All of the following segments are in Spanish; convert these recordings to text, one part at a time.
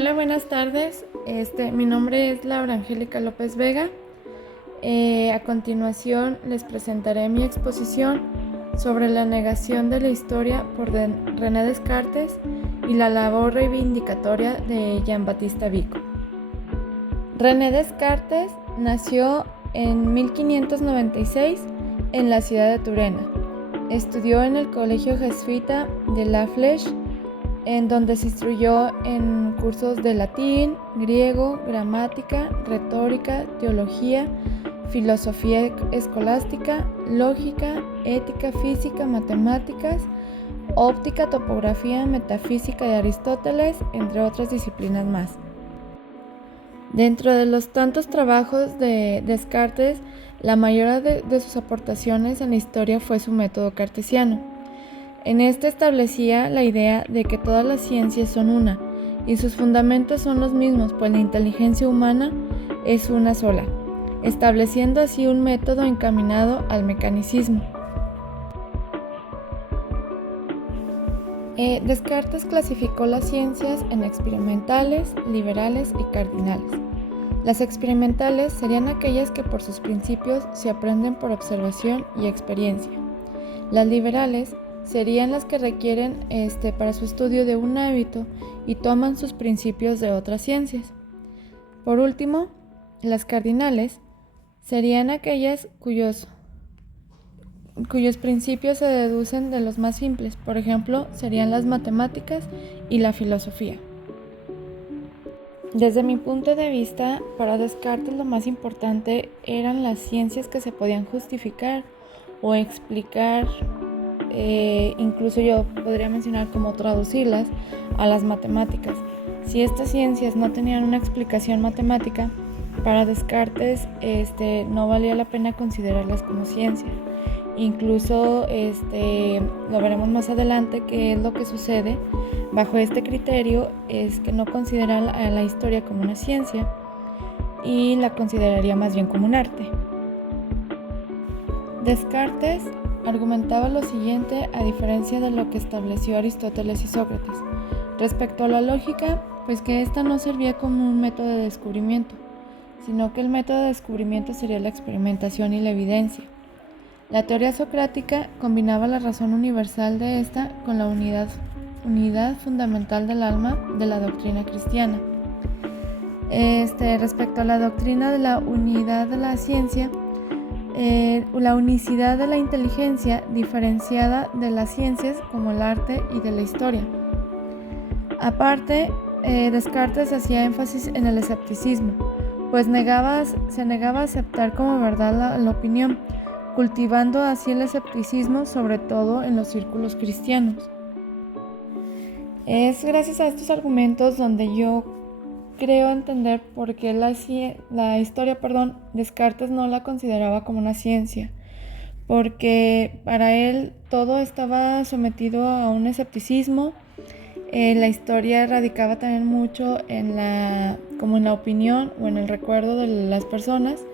Hola, buenas tardes. Mi nombre es Laura Angélica López Vega. A continuación les presentaré mi exposición sobre la negación de la historia por René Descartes y la labor reivindicatoria de Jean-Baptiste Vico. René Descartes nació en 1596 en la ciudad de Turena. Estudió en el colegio jesuita de La Flèche, en donde se instruyó en cursos de latín, griego, gramática, retórica, teología, filosofía escolástica, lógica, ética, física, matemáticas, óptica, topografía, metafísica de Aristóteles, entre otras disciplinas más. Dentro de los tantos trabajos de Descartes, la mayoría de sus aportaciones en la historia fue su método cartesiano. En este establecía la idea de que todas las ciencias son una, y sus fundamentos son los mismos, pues la inteligencia humana es una sola, estableciendo así un método encaminado al mecanicismo. Descartes clasificó las ciencias en experimentales, liberales y cardinales. Las experimentales serían aquellas que por sus principios se aprenden por observación y experiencia. Las liberales serían las que requieren para su estudio de un hábito y toman sus principios de otras ciencias. Por último, las cardinales serían aquellas cuyos principios se deducen de los más simples, por ejemplo, serían las matemáticas y la filosofía. Desde mi punto de vista, para Descartes lo más importante eran las ciencias que se podían justificar o explicar, incluso yo podría mencionar como traducirlas a las matemáticas. Si estas ciencias no tenían una explicación matemática, para Descartes no valía la pena considerarlas como ciencia. Incluso lo veremos más adelante, que es lo que sucede bajo este criterio, es que no considera a la historia como una ciencia y la consideraría más bien como un arte. Descartes argumentaba lo siguiente, a diferencia de lo que estableció Aristóteles y Sócrates. Respecto a la lógica, pues que esta no servía como un método de descubrimiento, sino que el método de descubrimiento sería la experimentación y la evidencia. La teoría socrática combinaba la razón universal de esta con la unidad fundamental del alma de la doctrina cristiana. Respecto a la doctrina de la unidad de la ciencia, la unicidad de la inteligencia diferenciada de las ciencias como el arte y de la historia. Aparte, Descartes hacía énfasis en el escepticismo, pues se negaba a aceptar como verdad la opinión, cultivando así el escepticismo, sobre todo en los círculos cristianos. Es gracias a estos argumentos donde yo creo entender por qué la historia, Descartes no la consideraba como una ciencia, porque para él todo estaba sometido a un escepticismo. La historia radicaba también mucho como en la opinión o en el recuerdo de las personas,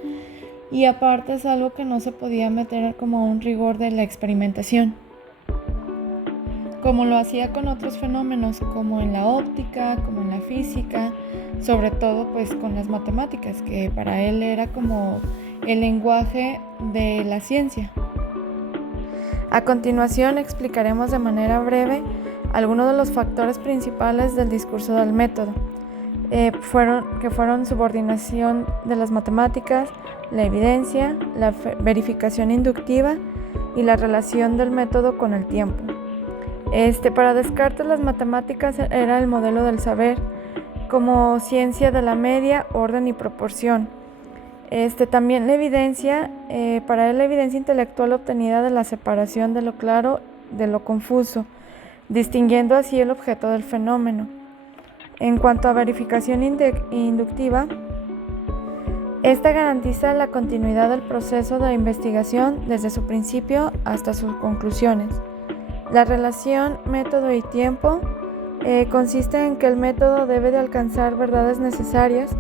y aparte es algo que no se podía meter como a un rigor de la experimentación, como lo hacía con otros fenómenos, como en la óptica, como en la física, sobre todo pues con las matemáticas, que para él era como el lenguaje de la ciencia. A continuación explicaremos de manera breve algunos de los factores principales del discurso del método, fueron subordinación de las matemáticas, la evidencia, la verificación inductiva y la relación del método con el tiempo. Para Descartes las matemáticas era el modelo del saber como ciencia de la media, orden y proporción. También la evidencia, para él la evidencia intelectual obtenida de la separación de lo claro de lo confuso, distinguiendo así el objeto del fenómeno. En cuanto a verificación inductiva, esta garantiza la continuidad del proceso de investigación desde su principio hasta sus conclusiones. La relación método y tiempo consiste en que el método debe de alcanzar verdades necesarias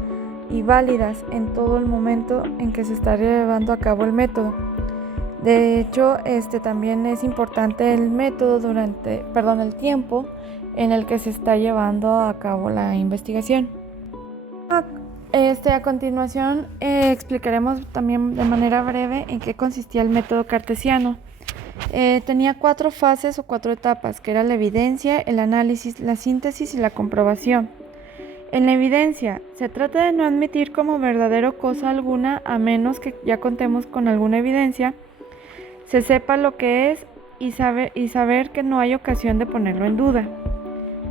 y válidas en todo el momento en que se está llevando a cabo el método. De hecho, también es importante el método el tiempo en el que se está llevando a cabo la investigación. A continuación explicaremos también de manera breve en qué consistía el método cartesiano. Tenía 4 fases o 4 etapas, que era la evidencia, el análisis, la síntesis y la comprobación. En la evidencia, se trata de no admitir como verdadero cosa alguna a menos que ya contemos con alguna evidencia, se sepa lo que es y saber que no hay ocasión de ponerlo en duda.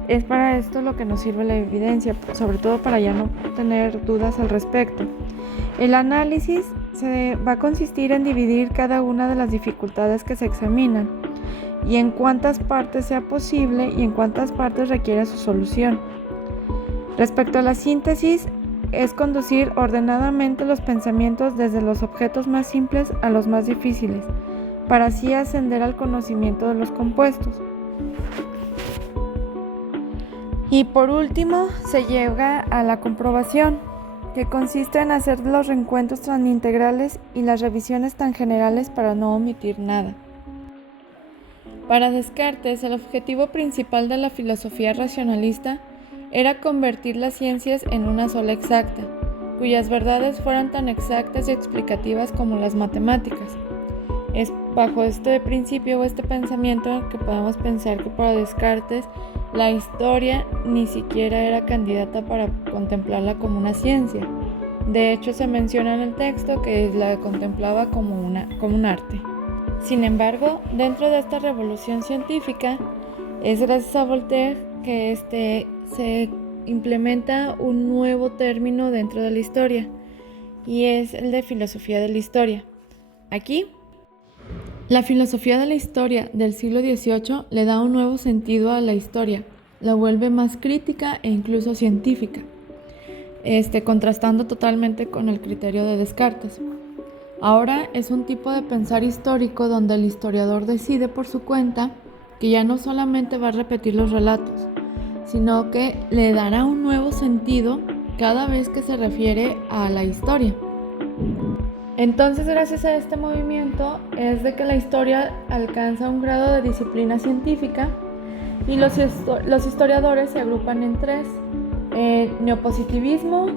Es para esto lo que nos sirve la evidencia, sobre todo para ya no tener dudas al respecto. El análisis va a consistir en dividir cada una de las dificultades que se examinan y en cuántas partes sea posible y en cuántas partes requiere su solución. Respecto a la síntesis, es conducir ordenadamente los pensamientos desde los objetos más simples a los más difíciles, para así ascender al conocimiento de los compuestos. Y por último, se llega a la comprobación, que consiste en hacer los reencuentros tan integrales y las revisiones tan generales para no omitir nada. Para Descartes, el objetivo principal de la filosofía racionalista era convertir las ciencias en una sola exacta, cuyas verdades fueran tan exactas y explicativas como las matemáticas. Es bajo este principio o este pensamiento que podemos pensar que para Descartes la historia ni siquiera era candidata para contemplarla como una ciencia. De hecho, se menciona en el texto que la contemplaba como un arte. Sin embargo, dentro de esta revolución científica, es gracias a Voltaire que se implementa un nuevo término dentro de la historia, y es el de filosofía de la historia. Aquí, la filosofía de la historia del siglo XVIII le da un nuevo sentido a la historia, la vuelve más crítica e incluso científica, contrastando totalmente con el criterio de Descartes. Ahora es un tipo de pensar histórico donde el historiador decide por su cuenta que ya no solamente va a repetir los relatos, sino que le dará un nuevo sentido cada vez que se refiere a la historia. Entonces, gracias a este movimiento es de que la historia alcanza un grado de disciplina científica y los historiadores se agrupan en 3, neopositivismo,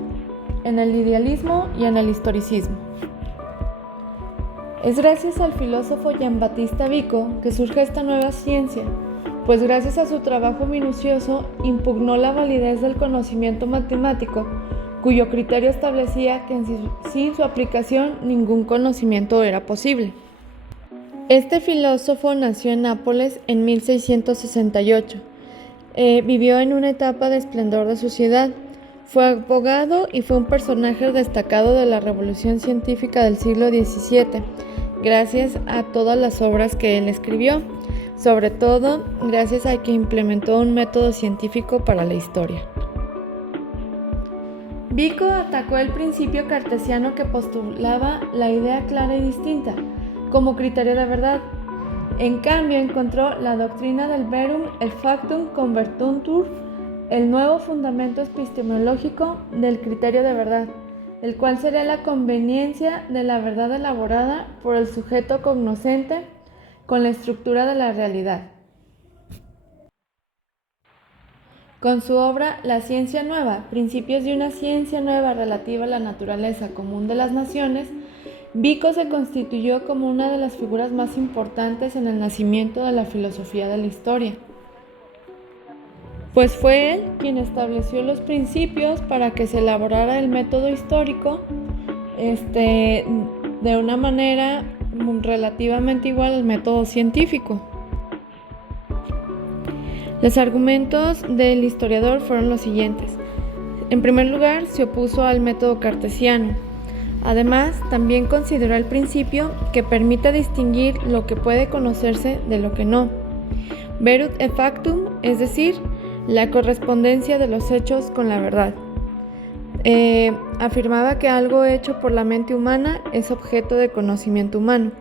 en el idealismo y en el historicismo. Es gracias al filósofo Jean-Baptiste Vico que surge esta nueva ciencia, pues gracias a su trabajo minucioso impugnó la validez del conocimiento matemático, cuyo criterio establecía que sin su aplicación ningún conocimiento era posible. Este filósofo nació en Nápoles en 1668. Vivió en una etapa de esplendor de su ciudad. Fue abogado y fue un personaje destacado de la revolución científica del siglo XVII, gracias a todas las obras que él escribió, sobre todo gracias a que implementó un método científico para la historia. Vico atacó el principio cartesiano que postulaba la idea clara y distinta como criterio de verdad. En cambio, encontró la doctrina del verum et factum convertuntur, el nuevo fundamento epistemológico del criterio de verdad, el cual sería la conveniencia de la verdad elaborada por el sujeto cognoscente con la estructura de la realidad. Con su obra La ciencia nueva, principios de una ciencia nueva relativa a la naturaleza común de las naciones, Vico se constituyó como una de las figuras más importantes en el nacimiento de la filosofía de la historia, pues fue él quien estableció los principios para que se elaborara el método histórico de una manera relativamente igual al método científico. Los argumentos del historiador fueron los siguientes. En primer lugar, se opuso al método cartesiano. Además, también consideró el principio que permite distinguir lo que puede conocerse de lo que no. Verut et factum, es decir, la correspondencia de los hechos con la verdad. Afirmaba que algo hecho por la mente humana es objeto de conocimiento humano.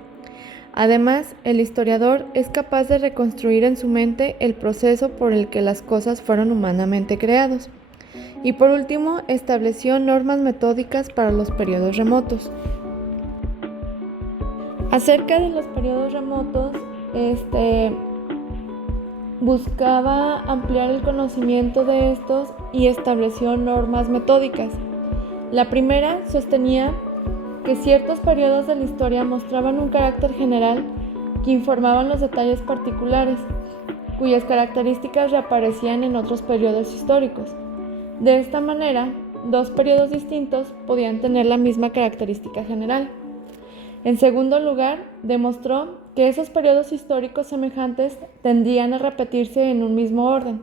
Además, el historiador es capaz de reconstruir en su mente el proceso por el que las cosas fueron humanamente creadas. Y por último, estableció normas metódicas para los periodos remotos. Acerca de los periodos remotos, buscaba ampliar el conocimiento de estos y estableció normas metódicas. La primera sostenía que ciertos periodos de la historia mostraban un carácter general que informaban los detalles particulares, cuyas características reaparecían en otros periodos históricos. De esta manera, dos periodos distintos podían tener la misma característica general. En segundo lugar, demostró que esos periodos históricos semejantes tendían a repetirse en un mismo orden.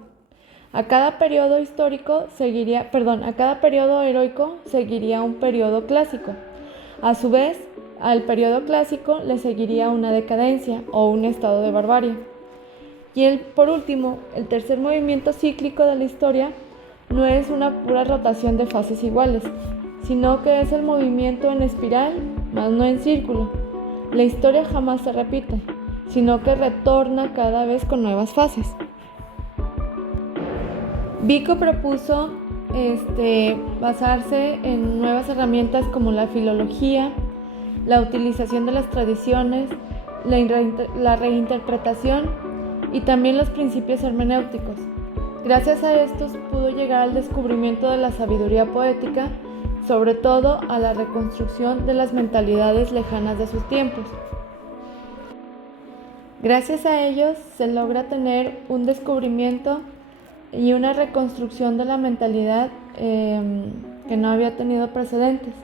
A cada periodo heroico seguiría un periodo clásico. A su vez, al periodo clásico le seguiría una decadencia o un estado de barbarie. Y por último, el tercer movimiento cíclico de la historia no es una pura rotación de fases iguales, sino que es el movimiento en espiral, más no en círculo. La historia jamás se repite, sino que retorna cada vez con nuevas fases. Vico propuso basarse en nuevas herramientas como la filología, la utilización de las tradiciones, la reinterpretación y también los principios hermenéuticos. Gracias a estos pudo llegar al descubrimiento de la sabiduría poética, sobre todo a la reconstrucción de las mentalidades lejanas de sus tiempos. Gracias a ellos se logra tener un descubrimiento y una reconstrucción de la mentalidad que no había tenido precedentes.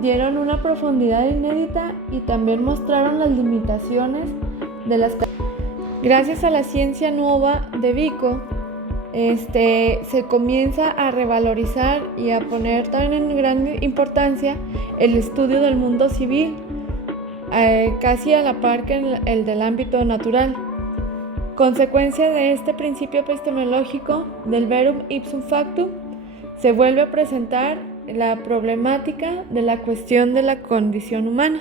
Dieron una profundidad inédita y también mostraron las limitaciones de las. Gracias a la ciencia nueva de Vico, se comienza a revalorizar y a poner también en gran importancia el estudio del mundo civil, casi a la par que el del ámbito natural. Consecuencia de este principio epistemológico del verum ipsum factum, se vuelve a presentar la problemática de la cuestión de la condición humana.